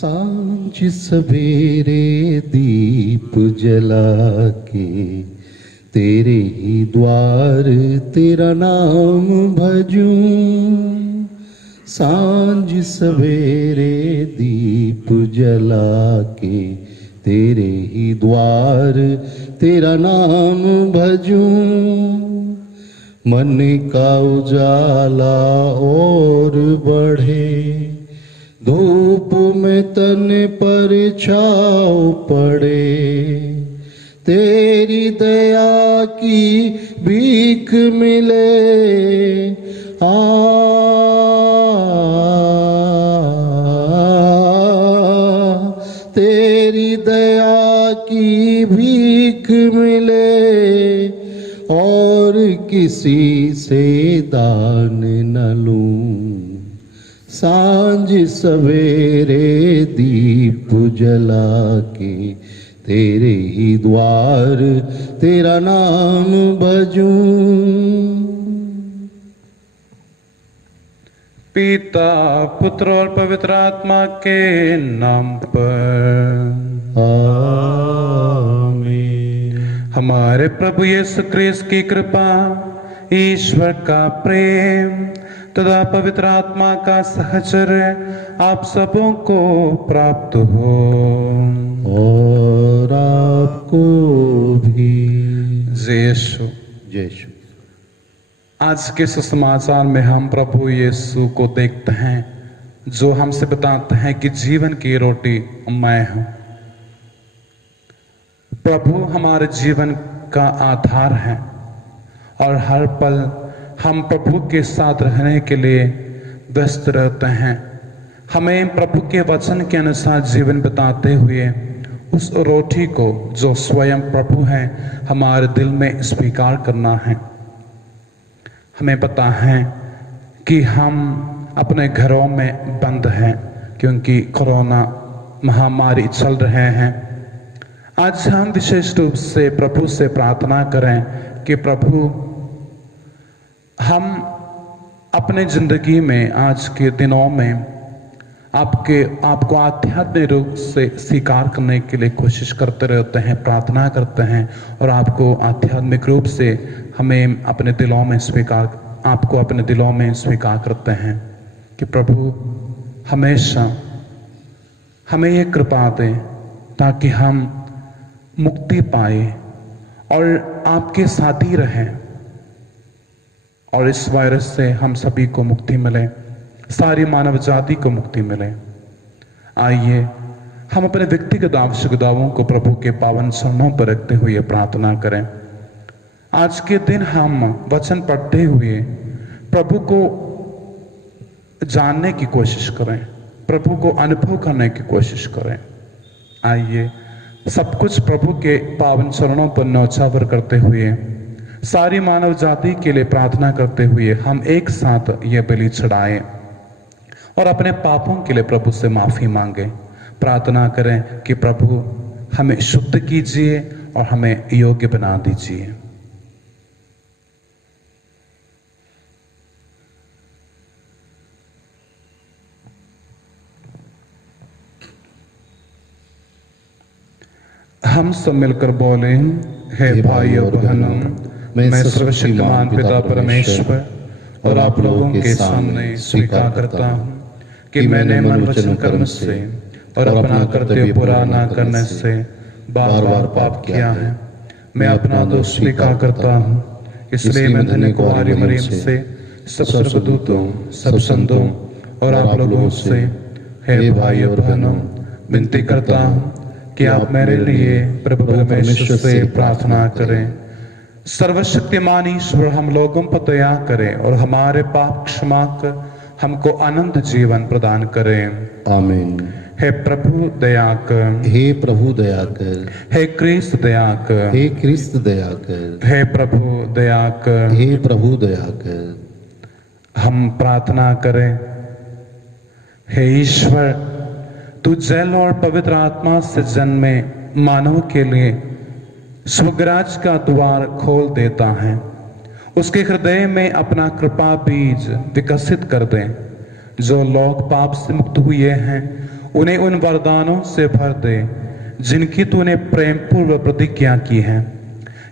सांझ सवेरे दीप जला के तेरे ही द्वार तेरा नाम भजूं। सांझ सवेरे दीप जला के तेरे ही द्वार तेरा नाम भजूं। मन का उजाला और बढ़े, धूप में तन पर छाँव पड़े। तेरी दया की भीख मिले, तेरी दया की भीख मिले और किसी से दान न लूं। सांझ सवेरे दीप जला के तेरे ही द्वार तेरा नाम भजूं। पिता पुत्र और पवित्र आत्मा के नाम पर आमीन। हमारे प्रभु यीशु क्रिस्त की कृपा, ईश्वर का प्रेम तथा पवित्र आत्मा का सहचर्य आप सबों को प्राप्त हो और आपको भी। जय यीशु। जय यीशु। आज के सुसमाचार में हम प्रभु यीशु को देखते हैं जो हमसे बताते हैं कि जीवन की रोटी मैं हूं। प्रभु हमारे जीवन का आधार है और हर पल हम प्रभु के साथ रहने के लिए व्यस्त रहते हैं। हमें प्रभु के वचन के अनुसार जीवन बिताते हुए उस रोटी को जो स्वयं प्रभु है हमारे दिल में स्वीकार करना है। हमें पता है कि हम अपने घरों में बंद हैं क्योंकि कोरोना महामारी चल रहे हैं। आज हम विशेष रूप से प्रभु से प्रार्थना करें कि प्रभु हम अपने जिंदगी में आज के दिनों में आपको आध्यात्मिक रूप से स्वीकार करने के लिए कोशिश करते रहते हैं, प्रार्थना करते हैं और आपको आध्यात्मिक रूप से हमें अपने दिलों में आपको अपने दिलों में स्वीकार करते हैं कि प्रभु हमेशा हमें ये कृपा दे ताकि हम मुक्ति पाए और आपके साथ ही रहें और इस वायरस से हम सभी को मुक्ति मिले, सारी मानव जाति को मुक्ति मिले। आइए हम अपने व्यक्तिगत आवश्यकताओं को प्रभु के पावन चरणों पर रखते हुए प्रार्थना करें। आज के दिन हम वचन पढ़ते हुए प्रभु को जानने की कोशिश करें, प्रभु को अनुभव करने की कोशिश करें। आइए सब कुछ प्रभु के पावन चरणों पर न्यौछावर करते हुए, सारी मानव जाति के लिए प्रार्थना करते हुए हम एक साथ ये बलि चढ़ाएं और अपने पापों के लिए प्रभु से माफी मांगे। प्रार्थना करें कि प्रभु हमें शुद्ध कीजिए और हमें योग्य बना दीजिए। हम सब मिलकर बोले, हे भाई और बहनों, मैं सर्वशक्तिमान पिता परमेश्वर और आप लोगों के सामने स्वीकार करता हूँ कि मैंने मन वचन कर्म से और अपना कर्तव्य पूरा न करने से बार बार पाप किया है। मैं अपना दोष स्वीकार करता हूँ, इसलिए मैं धन्य कुंवारी मरियम से, सब स्वर्गदूतों, सब संतों और आप लोगों से, हे भाई और बहनों, विनती करता हूँ कि आप मेरे लिए प्रभु परमेश्वर से प्रार्थना करें। सर्वशक्तिमान ईश्वर हम लोगों पर दया करें और हमारे पाप क्षमा कर हमको अनंत जीवन प्रदान करें। आमीन। हे प्रभु दया कर, हे प्रभु दया कर, हे क्रिस्त दया कर, हे क्रिस्त दया कर, हे प्रभु दया कर, हे प्रभु दया कर। हम प्रार्थना करें। हे ईश्वर, तू जल और पवित्र आत्मा से जन्मे मानव के लिए स्वर्गराज का द्वार खोल देता है। उसके हृदय में अपना कृपा बीज विकसित कर दें। जो लोग पाप से मुक्त हुए हैं उन्हें उन वरदानों से भर दे जिनकी तूने प्रेम पूर्व प्रतिज्ञा की है।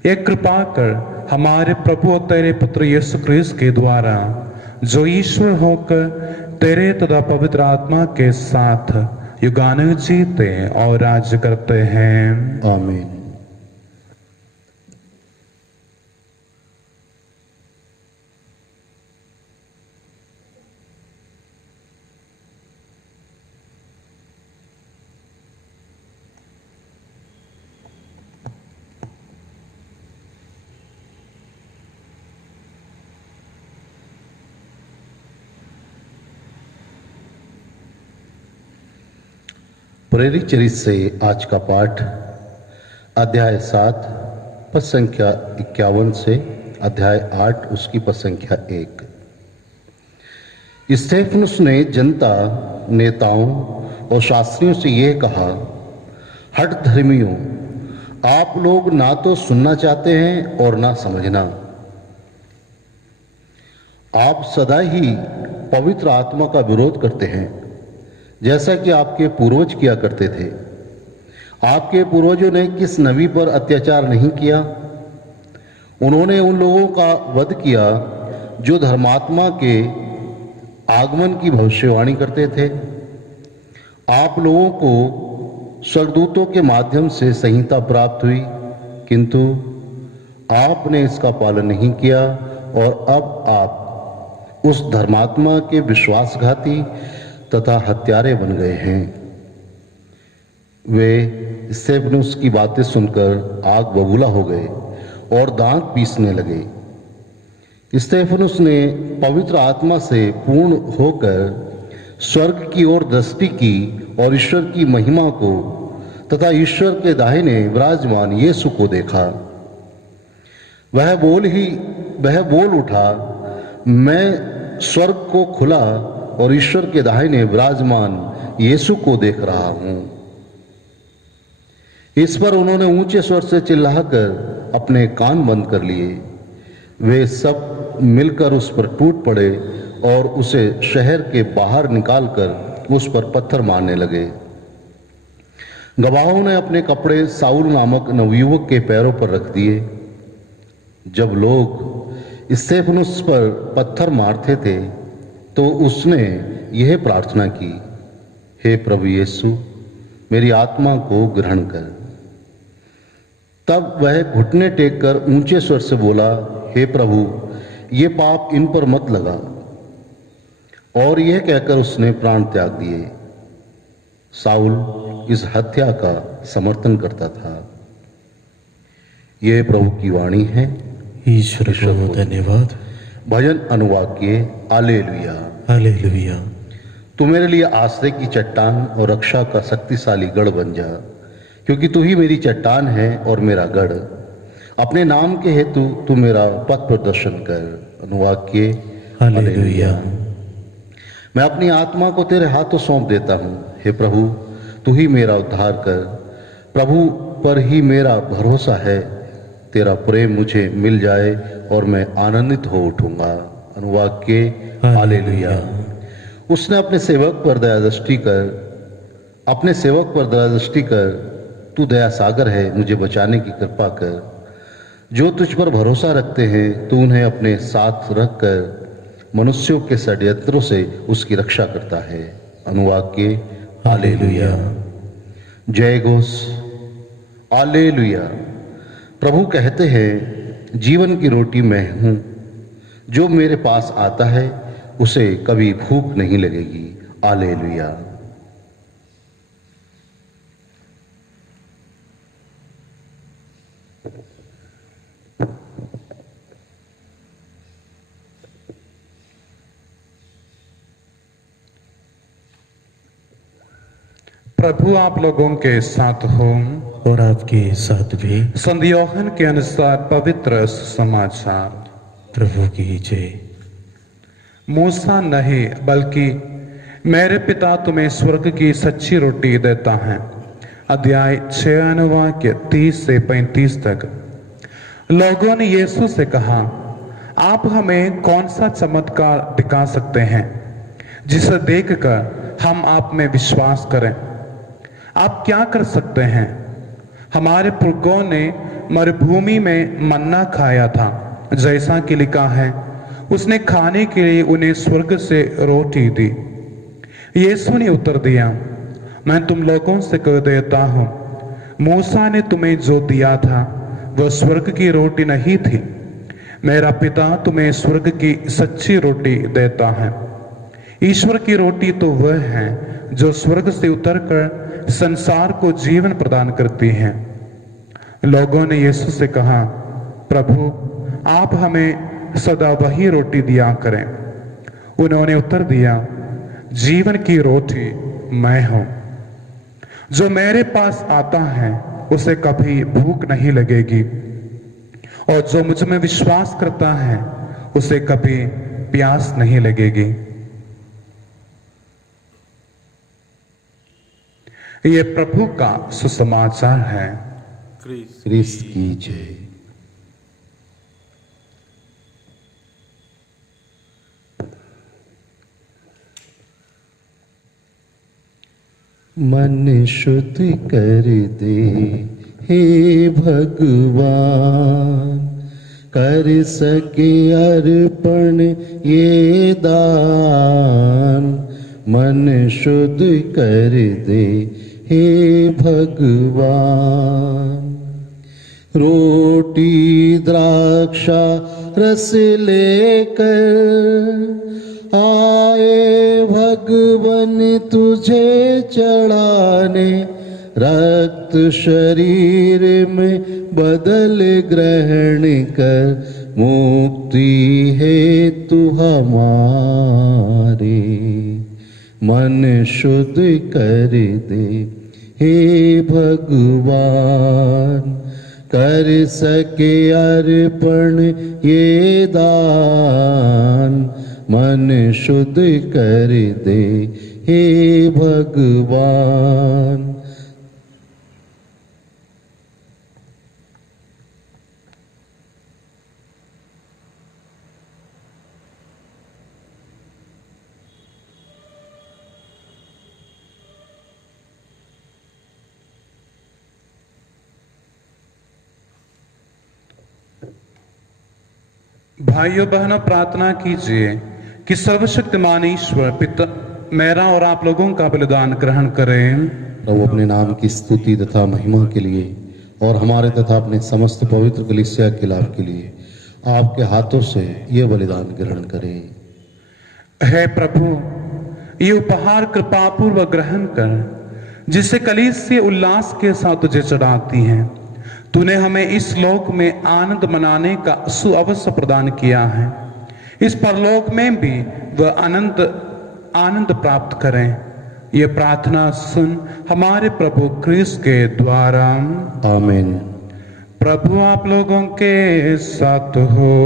ये कृपा कर हमारे प्रभु और तेरे पुत्र यीशु क्रिस्त के द्वारा, जो ईश्वर होकर तेरे तथा पवित्र आत्मा के साथ युगानुग जीते और राज्य करते हैं। आमीन। प्रेरित चरित्र से आज का पाठ अध्याय 7 पद संख्या 51 से अध्याय 8 उसकी पद संख्या 1। स्तेफनुस ने जनता, नेताओं और शास्त्रियों से यह कहा, हठ धर्मियों, आप लोग ना तो सुनना चाहते हैं और ना समझना। आप सदा ही पवित्र आत्मा का विरोध करते हैं, जैसा कि आपके पूर्वज किया करते थे। आपके पूर्वजों ने किस नबी पर अत्याचार नहीं किया? उन्होंने उन लोगों का वध किया जो धर्मात्मा के आगमन की भविष्यवाणी करते थे। आप लोगों को स्वर्गदूतों के माध्यम से संहिता प्राप्त हुई, किंतु आपने इसका पालन नहीं किया और अब आप उस धर्मात्मा के विश्वासघाती तथा हत्यारे बन गए हैं। वे स्तेफनुस की बातें सुनकर आग बबूला हो गए और दांत पीसने लगे। स्तेफनुस ने पवित्र आत्मा से पूर्ण होकर स्वर्ग की ओर दृष्टि की और ईश्वर की महिमा को तथा ईश्वर के दाहिने विराजमान यीशु को देखा। वह बोल उठा, मैं स्वर्ग को खुला और ईश्वर के दाहिने विराजमान यीशु को देख रहा हूं। इस पर उन्होंने ऊंचे स्वर से चिल्लाकर अपने कान बंद कर लिए। वे सब मिलकर उस पर टूट पड़े और उसे शहर के बाहर निकालकर उस पर पत्थर मारने लगे। गवाहों ने अपने कपड़े साउल नामक नवयुवक के पैरों पर रख दिए। जब लोग स्तेफनुस पर पत्थर मारते थे तो उसने यह प्रार्थना की, हे प्रभु यीशु, मेरी आत्मा को ग्रहण कर। तब वह घुटने टेक कर ऊंचे स्वर से बोला, हे प्रभु, ये पाप इन पर मत लगा। और यह कहकर उसने प्राण त्याग दिए। साउल इस हत्या का समर्थन करता था। यह प्रभु की वाणी है। ईश्वर को धन्यवाद। भजन अनुवाक्य। Hallelujah hallelujah. तू मेरे लिए आश्रय की चट्टान और रक्षा का शक्तिशाली गढ़ बन जा, क्योंकि तू ही मेरी चट्टान है और मेरा गढ़। अपने नाम के हेतु तू मेरा पथ प्रदर्शन कर। अनुवाक्य। हालेलुया। मैं अपनी आत्मा को तेरे हाथों सौंप देता हूँ। हे प्रभु, तू ही मेरा उद्धार कर। प्रभु पर ही मेरा भरोसा है। तेरा प्रेम मुझे मिल जाए और मैं आनंदित हो उठूंगा। अनुवाक्य। हालेलुया। उसने अपने सेवक पर दया दृष्टि कर, तू दया सागर है, मुझे बचाने की कृपा कर। जो तुझ पर भरोसा रखते हैं, तू उन्हें अपने साथ रखकर मनुष्यों के षड्यंत्रों से उसकी रक्षा करता है। अनुवाक्य। हालेलुया। जय घोष। हालेलुया। प्रभु कहते हैं, जीवन की रोटी मैं हूं। जो मेरे पास आता है उसे कभी भूख नहीं लगेगी। हालेलुया। प्रभु आप लोगों के साथ हो और आपके साथ भी। संत यूहन्ना के अनुसार पवित्र समाचार। प्रभु की जय। मूसा नहीं बल्कि मेरे पिता तुम्हें स्वर्ग की सच्ची रोटी देता है। अध्याय 6 के 30 से 35 तक। लोगों ने यीशु से कहा, आप हमें कौन सा चमत्कार दिखा सकते हैं जिसे देखकर हम आप में विश्वास करें। आप क्या कर सकते हैं? हमारे पुरखों ने मरुभूमि में मन्ना खाया था, जैसा कि लिखा है, उसने खाने के लिए उन्हें स्वर्ग से रोटी दी। यीशु ने उत्तर दिया, मैं तुम लोगों से कह देता हूं, मूसा ने तुम्हें जो दिया था वह स्वर्ग की रोटी नहीं थी। मेरा पिता तुम्हें स्वर्ग की सच्ची रोटी देता है। ईश्वर की रोटी तो वह है जो स्वर्ग से उतरकर संसार को जीवन प्रदान करती है। लोगों ने यीशु से कहा, प्रभु, आप हमें सदा वही रोटी दिया करें। उन्होंने उत्तर दिया, जीवन की रोटी मैं हूं। जो मेरे पास आता है उसे कभी भूख नहीं लगेगी, और जो मुझ में विश्वास करता है उसे कभी प्यास नहीं लगेगी। ये प्रभु का सुसमाचार है। क्रिस्त की जय। मन शुद्ध कर दे हे भगवान, कर सके अर्पण ये दान। मन शुद्ध कर दे हे भगवान, रोटी द्राक्षा रस लेकर आए भगवन तुझे चढ़ाने। रक्त शरीर में बदल ग्रहण कर, मुक्ति हेतु हमारे। मन शुद्ध कर दे हे भगवान, कर सके अर्पण ये दान। मन शुद्ध कर दे हे भगवान। भाइयों बहनों, प्रार्थना कीजिए कि सर्वशक्तिमान ईश्वर पिता मेरा और आप लोगों का बलिदान ग्रहण करें। प्रभु अपने नाम की स्तुति तथा महिमा के लिए और हमारे तथा अपने समस्त पवित्र कलीसिया के लाभ के लिए आपके हाथों से ये बलिदान ग्रहण करें। हे प्रभु, ये उपहार कृपापूर्वक ग्रहण कर, जिसे कलीसिया उल्लास के साथ तुझे चढ़ाती हैं। तूने हमें इस लोक में आनंद मनाने का सुअवसर प्रदान किया है। इस परलोक में भी वह आनंद प्राप्त करें। ये प्रार्थना सुन हमारे प्रभु क्रिस्त के द्वारा। आमीन। प्रभु आप लोगों के साथ हो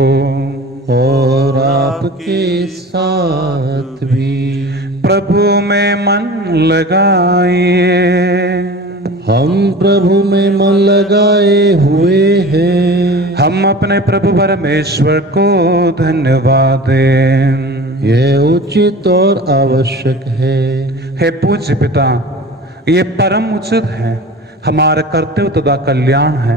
और आपके साथ भी। प्रभु में मन लगाइए। हम प्रभु में मन लगाए हुए हैं। हम अपने प्रभु परमेश्वर को धन्यवाद दें। यह उचित और आवश्यक है। हे पूज्य पिता, ये परम उचित है, हमारा कर्तव्य तथा कल्याण है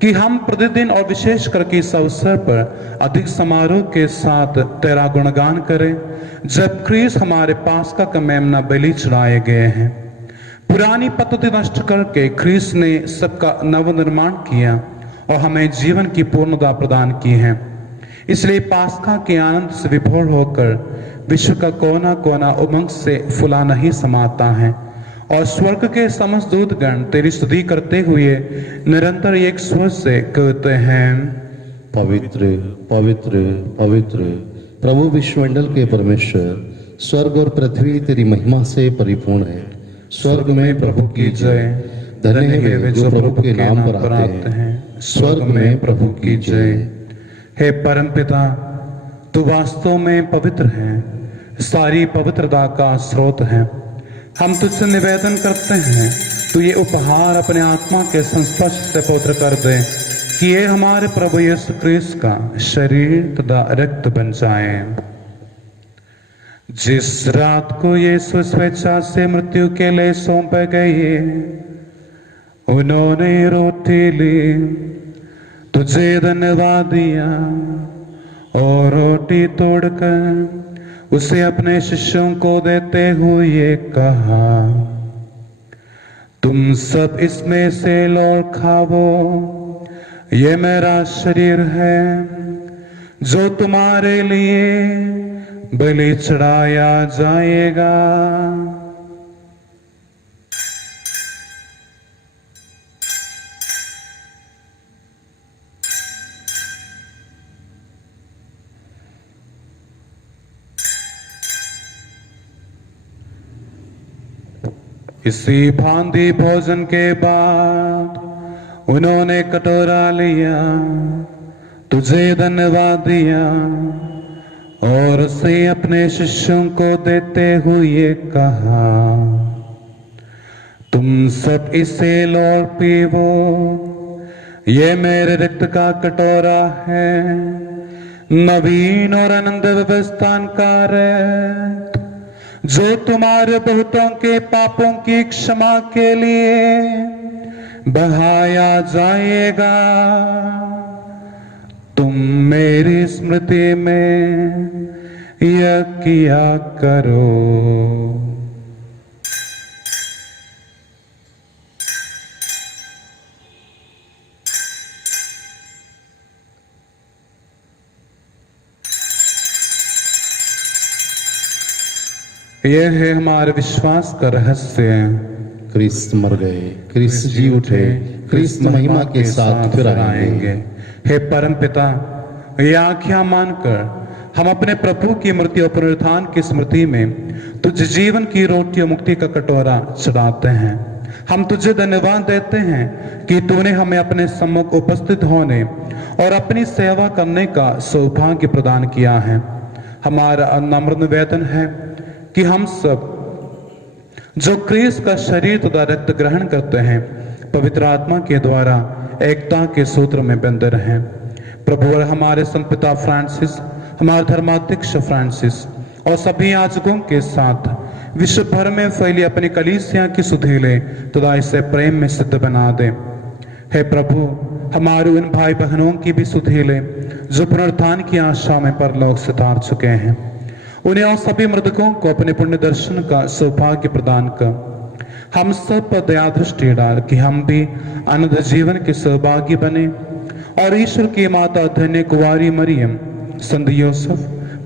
कि हम प्रतिदिन और विशेष करके इस अवसर पर अधिक समारोह के साथ तेरा गुणगान करें, जब क्रिस्त हमारे पास्का का मेमना बलि चढ़ाए गए हैं। पुरानी पद्धति नष्ट करके ख्रीस्त ने सबका नवनिर्माण किया और हमें जीवन की पूर्णता प्रदान की है। इसलिए पास्का के आनंद से विभोर होकर विश्व का कोना कोना उमंग से फुला नहीं समाता है, और स्वर्ग के समस्त दूतगण तेरी स्तुति करते हुए निरंतर एक स्वर से कहते हैं, पवित्र पवित्र पवित्र प्रभु विश्वमंडल के परमेश्वर, स्वर्ग और पृथ्वी तेरी महिमा से परिपूर्ण है। स्वर्ग में प्रभु की जय। धन्य है वे जो प्रभु के नाम पर आते हैं। स्वर्ग में प्रभु की जय। हे परम पिता, तू वास्तव में पवित्र है, सारी पवित्रता का स्रोत है। हम तुझसे निवेदन करते हैं, तू ये उपहार अपने आत्मा के संस्पर्श से पवित्र कर दे, कि ये हमारे प्रभु यीशु क्रिस्त का शरीर तथा रक्त बन जाए। जिस रात को यीशु स्वेच्छा से मृत्यु के लिए सौंप गए, उन्होंने रोटी ली, तुझे धन्यवाद दिया और रोटी तोड़कर उसे अपने शिष्यों को देते हुए कहा, तुम सब इसमें से लो खाओ, ये मेरा शरीर है जो तुम्हारे लिए बलि चढ़ाया जाएगा। इसी भांति भोजन के बाद उन्होंने कटोरा लिया, तुझे धन्यवाद दिया और उसे अपने शिष्यों को देते हुए कहा, तुम सब इसे लो और पीवो, ये मेरे रक्त का कटोरा है, नवीन और आनंद व्यवस्थान का रक्त, जो तुम्हारे बहुतों के पापों की क्षमा के लिए बहाया जाएगा। तुम मेरी स्मृति में यह किया करो। यह है हमारे विश्वास का रहस्य। क्रिस्त मर गए, क्रिस्त जी उठे, क्रिस्त महिमा के साथ फिर आएंगे। हे परम पिता, ये आज्ञा मानकर हम अपने प्रभु की मृत्यु और पुनरुत्थान की स्मृति में तुझे जीवन की रोटी और मुक्ति का कटोरा चढ़ाते हैं। हम तुझे धन्यवाद देते हैं कि तूने हमें अपने सम्मुख उपस्थित होने और अपनी सेवा करने का सौभाग्य प्रदान किया है। हमारा नम्र निवेदन है कि हम सब जो क्रिस्त का शरीर तथा रक्त ग्रहण करते हैं, पवित्र आत्मा के द्वारा एकता के सूत्र में बंधे रहें। प्रभु और हमारे संपिता फ्रांसिस, हमारे धर्माध्यक्ष फ्रांसिस और सभी याजकों के साथ विश्व भर में फैली अपनी कलीसिया की सुधीले तथा इसे प्रेम में सिद्ध बना दे। हे प्रभु, हमारे उन भाई बहनों की भी सुधीले जो पुनरुत्थान की आशा में परलोक से तार चुके हैं, उन्हें और सभी मृतकों को अपने पुण्य दर्शन का सौभाग्य प्रदान कर हम सब पर दया दृष्टि डाल कि हम भी अनंत जीवन के सहभागी बने और ईश्वर की माता धन्य कुंवारी मरियम, संत यूसुफ,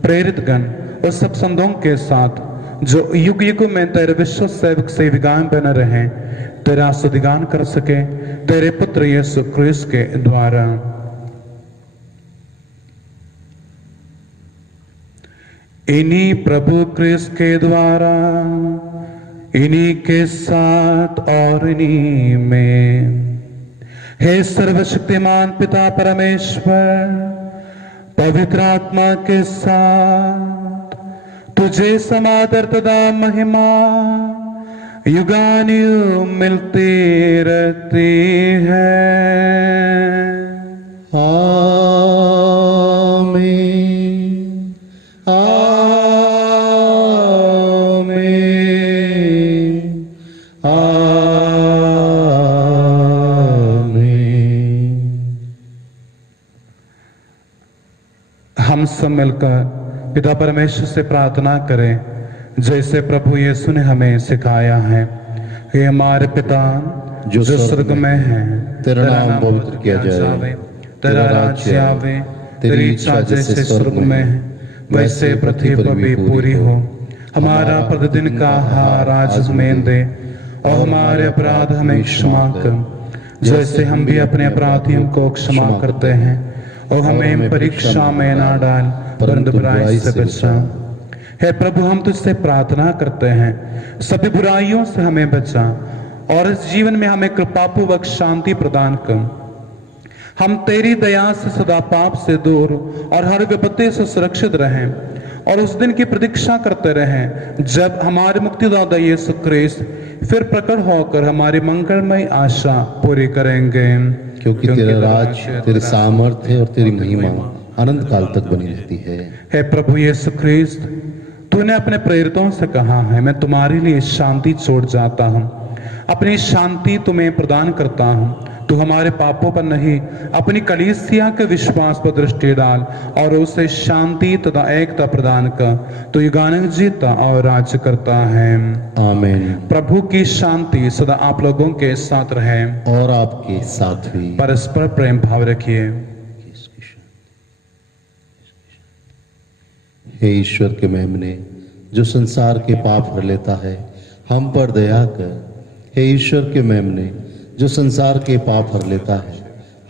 प्रेरित गण और सब संतों के साथ जो युग युग में तेरे विश्व सेवक सेविकाएं बने रहे, तेरा स्तुतिगान कर सके तेरे पुत्र यीशु क्रिस्त के द्वारा। इन्हीं प्रभु क्रिस्त के द्वारा, इन्हीं के साथ और इन्हीं में, हे सर्वशक्तिमान पिता परमेश्वर, पवित्र आत्मा के साथ तुझे समादर तथा महिमा युगानुयुग मिलती रहती है। आमीन, आमीन, आमीन। हम सब मिलकर पिता परमेश्वर से प्रार्थना करें जैसे प्रभु यीशु ने हमें सिखाया है। हे हमारे पिता जो स्वर्ग में है, तेरा नाम पवित्र किया जाए, तेरा राज्य आवे, तेरी इच्छा जैसे स्वर्ग में है वैसे पृथ्वी पर भी पूरी हो। हमारा प्रतिदिन का आहार आज हमें दे और हमारे अपराध हमें क्षमा कर जैसे हम भी अपने अपराधियों को क्षमा करते हैं, और हमें परीक्षा में ना डाल परंतु बुराई से बचा। हे प्रभु, हम तुझसे प्रार्थना करते हैं सभी बुराइयों से हमें बचा और इस जीवन में हमें कृपापूर्वक शांति प्रदान कर। हम तेरी दया से सदा पाप से दूर और हर विपत्ति से सुरक्षित रहें और उस दिन की प्रतीक्षा करते रहें जब हमारे मुक्तिदाता यीशु क्रिस्त फिर प्रकट होकर हमारी मंगलमय आशा पूरी करेंगे। क्योंकि तेरा राज, तेरे सामर्थ्य और तेरी महिमा अनंत काल तक बनी रहती है। हे प्रभु यीशु क्रिस्त, तू तूने अपने प्रेरितों से कहा है, मैं तुम्हारे लिए शांति छोड़ जाता हूँ, अपनी शांति तुम्हें प्रदान करता हूँ। तू हमारे पापों पर नहीं, अपनी कलीसिया के विश्वास पर दृष्टि डाल और उसे शांति तथा एकता प्रदान कर। तू युगानुग जीता और राज्य करता है। आमीन। प्रभु की शांति सदा आप लोगों के साथ रहे। और आपके साथ भी। परस्पर प्रेम भाव रखिए। हे ईश्वर के मेमने, जो संसार के पाप हर लेता है, हम पर दया कर। हे ईश्वर के मेमने, जो संसार के पाप हर लेता है,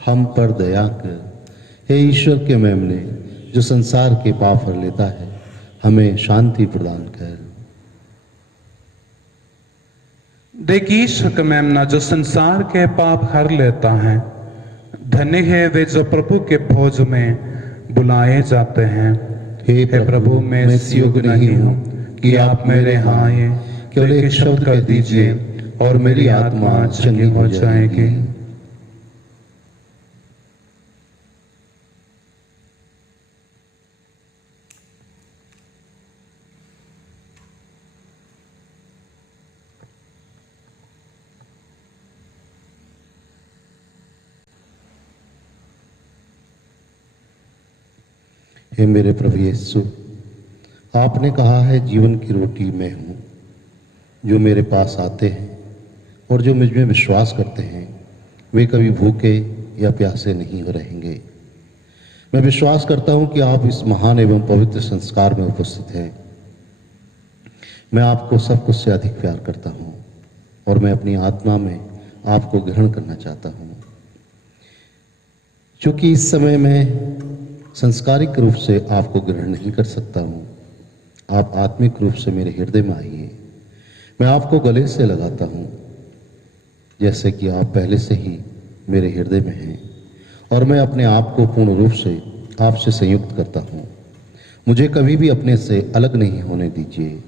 हम पर दया कर। हे ईश्वर के मेमने, जो संसार के पाप हर लेता है, हमें शांति प्रदान कर। देखिए ईश्वर का मेमना जो संसार के पाप हर लेता है। धन्य है वे जो प्रभु के भोज में बुलाए जाते हैं। हे प्रभु, मैं इस योग्य नहीं हूँ कि आप मेरे यहाँ आए, केवल एक शब्द कर दीजिए और मेरी आत्मा चंगी हो जाएगी। हे मेरे प्रभु यीशु, आपने कहा है जीवन की रोटी मैं हूँ। जो मेरे पास आते हैं और जो मुझ में विश्वास करते हैं, वे कभी भूखे या प्यासे नहीं हो रहेंगे। मैं विश्वास करता हूँ कि आप इस महान एवं पवित्र संस्कार में उपस्थित हैं। मैं आपको सब कुछ से अधिक प्यार करता हूँ और मैं अपनी आत्मा में आपको ग्रहण करना चाहता हूँ। क्योंकि इस समय मैं संस्कारिक रूप से आपको ग्रहण नहीं कर सकता हूँ, आप आत्मिक रूप से मेरे हृदय में आइए। मैं आपको गले से लगाता हूँ, जैसे कि आप पहले से ही मेरे हृदय में हैं, और मैं अपने आप को पूर्ण रूप से आपसे संयुक्त करता हूँ। मुझे कभी भी अपने से अलग नहीं होने दीजिए।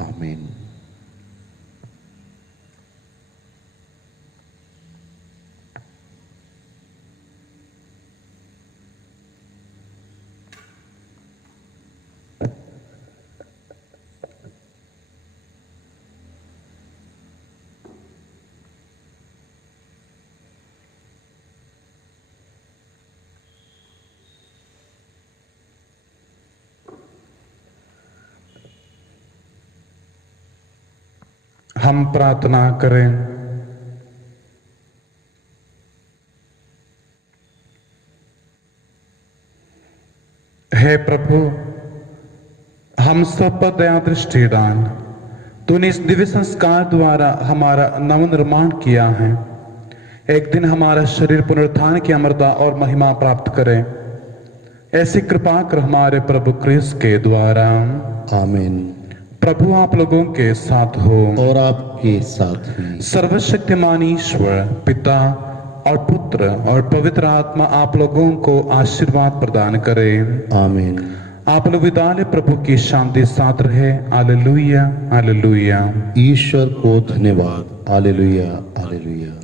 आमीन। हम प्रार्थना करें। हे प्रभु, हम सब पर दया दृष्टि डाल। तूने इस दिव्य संस्कार द्वारा हमारा नवनिर्माण किया है। एक दिन हमारा शरीर पुनरुत्थान की अमरता और महिमा प्राप्त करे। ऐसी कृपा कर हमारे प्रभु क्रिस्त के द्वारा। आमीन। प्रभु आप लोगों के साथ हो और आपके साथ भी। सर्वशक्तिमान ईश्वर पिता और पुत्र और पवित्र आत्मा आप लोगों को आशीर्वाद प्रदान करे। आमीन। आप लोग विदा लें। प्रभु की शांति साथ रहे। Hallelujah hallelujah. ईश्वर को धन्यवाद। Hallelujah hallelujah.